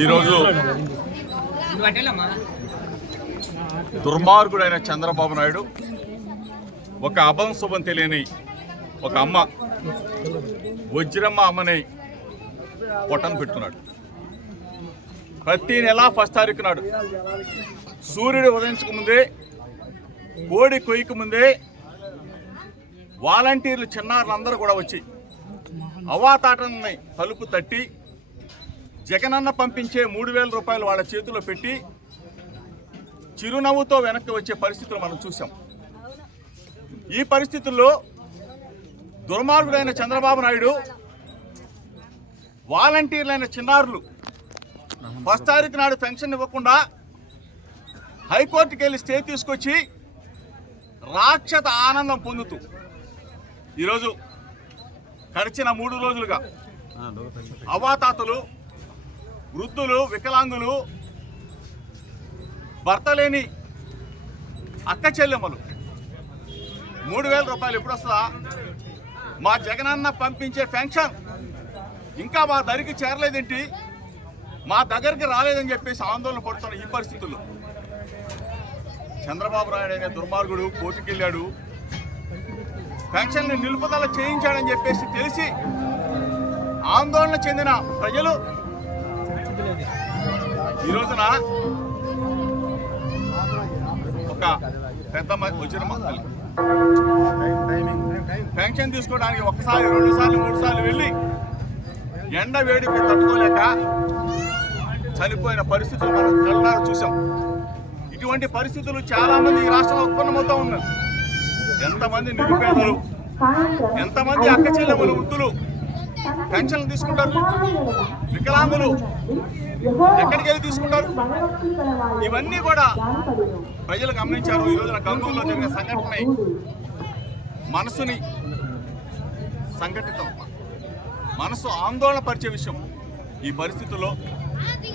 ఈరోజు దుర్మార్గుడైన చంద్రబాబు నాయుడు ఒక అభం శుభం తెలియని ఒక అమ్మ వజ్రమ్మ అమ్మని పొట్టను పెట్టుకున్నాడు ప్రతి నెల ఫస్ట్ తారీఖు నాడు సూర్యుడు ఉదయించక ముందే కోడి కొయ్యక ముందే వాలంటీర్లు చిన్నారులందరూ కూడా వచ్చి అవాతాటని తలుపు తట్టి జగనన్న పంపించే మూడు వేల రూపాయలు వాళ్ళ చేతిలో పెట్టి చిరునవ్వుతో వెనక్కి వచ్చే పరిస్థితులు మనం చూసాం ఈ పరిస్థితుల్లో దుర్మార్గుడైన చంద్రబాబు నాయుడు వాలంటీర్లైన చిన్నారులు ఫస్ట్ తారీఖు నాడు పెన్షన్ ఇవ్వకుండా హైకోర్టుకి వెళ్ళి స్టే తీసుకొచ్చి రాక్షత ఆనందం పొందుతూ ఈరోజు గడిచిన మూడు రోజులుగా అవాతాతలు వృద్ధులు వికలాంగులు భర్త లేని అక్క చెల్లెమ్మలు. మూడు వేల రూపాయలు ఎప్పుడు వస్తుందా? మా జగనన్న పంపించే పెన్షన్. ఇంకా మా దరికి చేరలేదేంటి? మా దగ్గరికి రాలేదని చెప్పేసి ఆందోళన పడుతున్న ఈ పరిస్థితుల్లో. చంద్రబాబు నాయుడు అనే దుర్మార్గుడు కోర్టుకెళ్ళాడు. వెళ్ళాడు పెన్షన్ నిలుపుదల చేయించాడని చెప్పేసి తెలిసి ఆందోళన చెందిన ప్రజలు ఈ రోజున ఒక పెద్ద వచ్చిన తల్లి పెన్షన్ తీసుకోవడానికి ఒకసారి రెండు సార్లు మూడు సార్లు వెళ్ళి ఎండ వేడికి తట్టుకోలేక చనిపోయిన పరిస్థితులు మనం కళ్ళారా చూసాం ఇటువంటి పరిస్థితులు చాలా మంది ఈ రాష్ట్రంలో ఉత్పన్నమవుతా ఉన్నారు. ఎంతమంది నిరుపేదలు ఎంతమంది అక్క చెల్లెములు వృద్ధులు పెన్షన్లు తీసుకుంటారు? వికలాంగులు ఎక్కడికి వెళ్ళి తీసుకుంటారు? ఇవన్నీ కూడా ప్రజలు గమనించారు. ఈ రోజున గంగూరులో జరిగిన సంఘటన మనసుని సంఘటితం. మనసు ఆందోళన పరిచే విషయం ఈ పరిస్థితుల్లో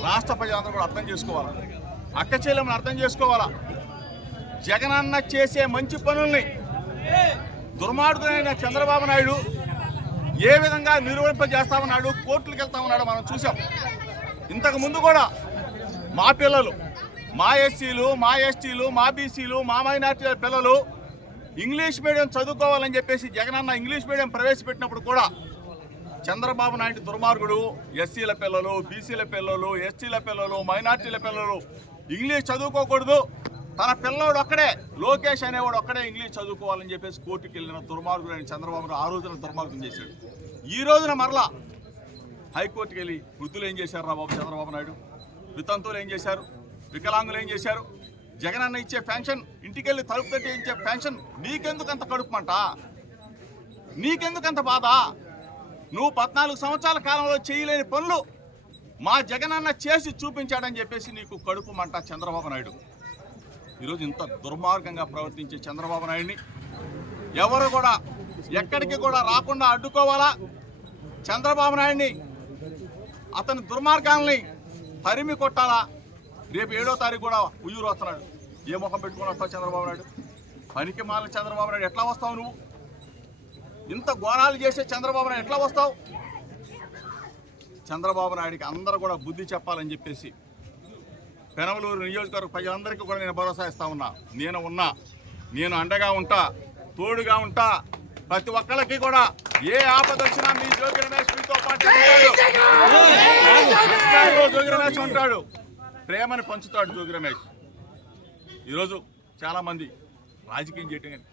రాష్ట్ర ప్రజలందరూ కూడా అర్థం చేసుకోవాలా? అక్క చెల్లెమ్మని అర్థం చేసుకోవాలా? జగనన్న చేసే మంచి పనుల్ని దుర్మార్గుడైన చంద్రబాబు నాయుడు ఏ విధంగా నిర్వహింపజేస్తామన్నాడు కోర్టులకు వెళ్తామన్నాడు మనం చూసాం ఇంతకు ముందు కూడా మా పిల్లలు మా ఎస్సీలు మా ఎస్టీలు మా బీసీలు మా మైనార్టీల పిల్లలు ఇంగ్లీష్ మీడియం చదువుకోవాలని చెప్పేసి జగనన్న ఇంగ్లీష్ మీడియం ప్రవేశపెట్టినప్పుడు కూడా చంద్రబాబు నాయుడు దుర్మార్గుడు ఎస్సీల పిల్లలు బీసీల పిల్లలు ఎస్టీల పిల్లలు మైనార్టీల పిల్లలు ఇంగ్లీష్ చదువుకోకూడదు. తన పిల్లోడు ఒక్కడే. లోకేష్ అనేవాడు ఒక్కడే ఇంగ్లీష్ చదువుకోవాలని చెప్పేసి కోర్టుకి వెళ్ళిన దుర్మార్గుడు అని చంద్రబాబు ఆ రోజున దుర్మార్గం చేశాడు. ఈ రోజున మరలా హైకోర్టుకి వెళ్ళి వృద్ధులు ఏం చేశారు రా బాబు చంద్రబాబు నాయుడు? వితంతువులు ఏం చేశారు? వికలాంగులు ఏం చేశారు? జగన్ అన్న ఇచ్చే పెన్షన్ ఇంటికి వెళ్ళి తలుపు తట్టి ఇచ్చే పెన్షన్ నీకెందుకు అంత కడుపుమంట నీకెందుకు అంత బాధ? నువ్వు పద్నాలుగు సంవత్సరాల కాలంలో చేయలేని పనులు మా జగనన్న చేసి చూపించాడని చెప్పేసి నీకు కడుపు మంట చంద్రబాబు నాయుడు. ఈరోజు ఇంత దుర్మార్గంగా ప్రవర్తించే చంద్రబాబు నాయుడిని ఎవరు కూడా ఎక్కడికి కూడా రాకుండా అడ్డుకోవాలా? చంద్రబాబు నాయుడిని అతని దుర్మార్గాల్ని తరిమి కొట్టాలా? రేపు ఏడో తారీఖు కూడా ఉయ్యూరు వస్తున్నాడు. ఏ ముఖం పెట్టుకుని వస్తావు చంద్రబాబు నాయుడు. పనికి మాల చంద్రబాబు నాయుడు ఎట్లా వస్తావు నువ్వు? ఇంత ఘోరాలు చేసే చంద్రబాబు నాయుడు ఎట్లా వస్తావు? చంద్రబాబు నాయుడికి అందరూ కూడా బుద్ధి చెప్పాలని చెప్పేసి పెనమలూరు నియోజకవర్గ ప్రజలందరికీ కూడా నేను భరోసా ఇస్తా ఉన్నా. నేను ఉన్నా. నేను అండగా ఉంటా. తోడుగా ఉంటా. ప్రతి ఒక్కళ్ళకి కూడా ఏ ఆపద వచ్చినా మీ జోగి రమేష్ మీతో పాటు జోగి రమేష్ ఉంటాడు. ప్రేమని పంచుతాడు జోగి రమేష్. ఈరోజు చాలా మంది రాజకీయం చేయటం కానీ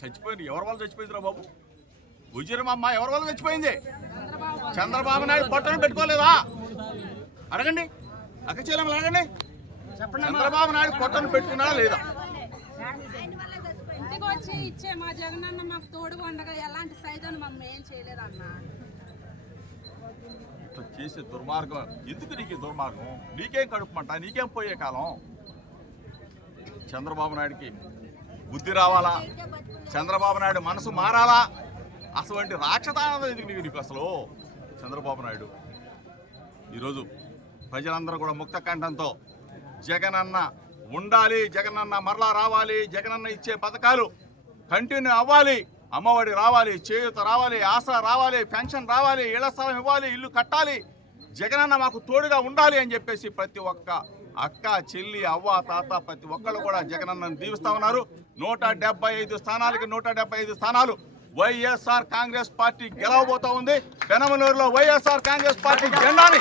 చచ్చిపోయింది. ఎవరి వల్ల చచ్చిపోయిందిరా బాబు? ఉజ్జరమమ్మ ఎవరి వల్ల చచ్చిపోయింది? చంద్రబాబు నాయుడు పొట్టను పెట్టుకోలేదా? అడగండి. అక్కచెల్లెమ్మలు అడగండి. చంద్రబాబు నాయుడు పొట్టను పెట్టుకున్నాడా లేదా? ఇంటికి వచ్చి ఇచ్చే మా జగనన్న మాకు తోడుగా ఉండగా ఎలాంటి ఏం చేయలేదన్న? ఇట్లా చేసే దుర్మార్గం. ఎందుకు నీకు దుర్మార్గం? నీకేం కడుపుమంట నీకేం పోయే కాలం? చంద్రబాబు నాయుడికి బుద్ధి రావాలా? చంద్రబాబు నాయుడు మనసు మారాలా? అసలు రాక్షసానందం ఎందుకు నీకు నీకు అసలు? చంద్రబాబు నాయుడు. ఈరోజు ప్రజలందరూ కూడా ముక్త కంఠంతో జగనన్న ఉండాలి జగనన్న మరలా రావాలి జగనన్న ఇచ్చే పథకాలు కంటిన్యూ అవ్వాలి అమ్మఒడి రావాలి చేయూత రావాలి ఆసరా రావాలి పెన్షన్ రావాలి ఇళ్ళ స్థలం ఇవ్వాలి ఇల్లు కట్టాలి జగనన్న మాకు తోడుగా ఉండాలి అని చెప్పేసి ప్రతి ఒక్క అక్క చెల్లి అవ్వ తాత ప్రతి ఒక్కళ్ళు కూడా జగనన్నను దీవిస్తా ఉన్నారు. నూట డెబ్బై ఐదు స్థానాలకి నూట డెబ్బై ఐదు స్థానాలు వైఎస్ఆర్ కాంగ్రెస్ పార్టీ గెలవబోతా ఉంది. పెనమలూరులో వైఎస్ఆర్ కాంగ్రెస్ పార్టీ జెండాని.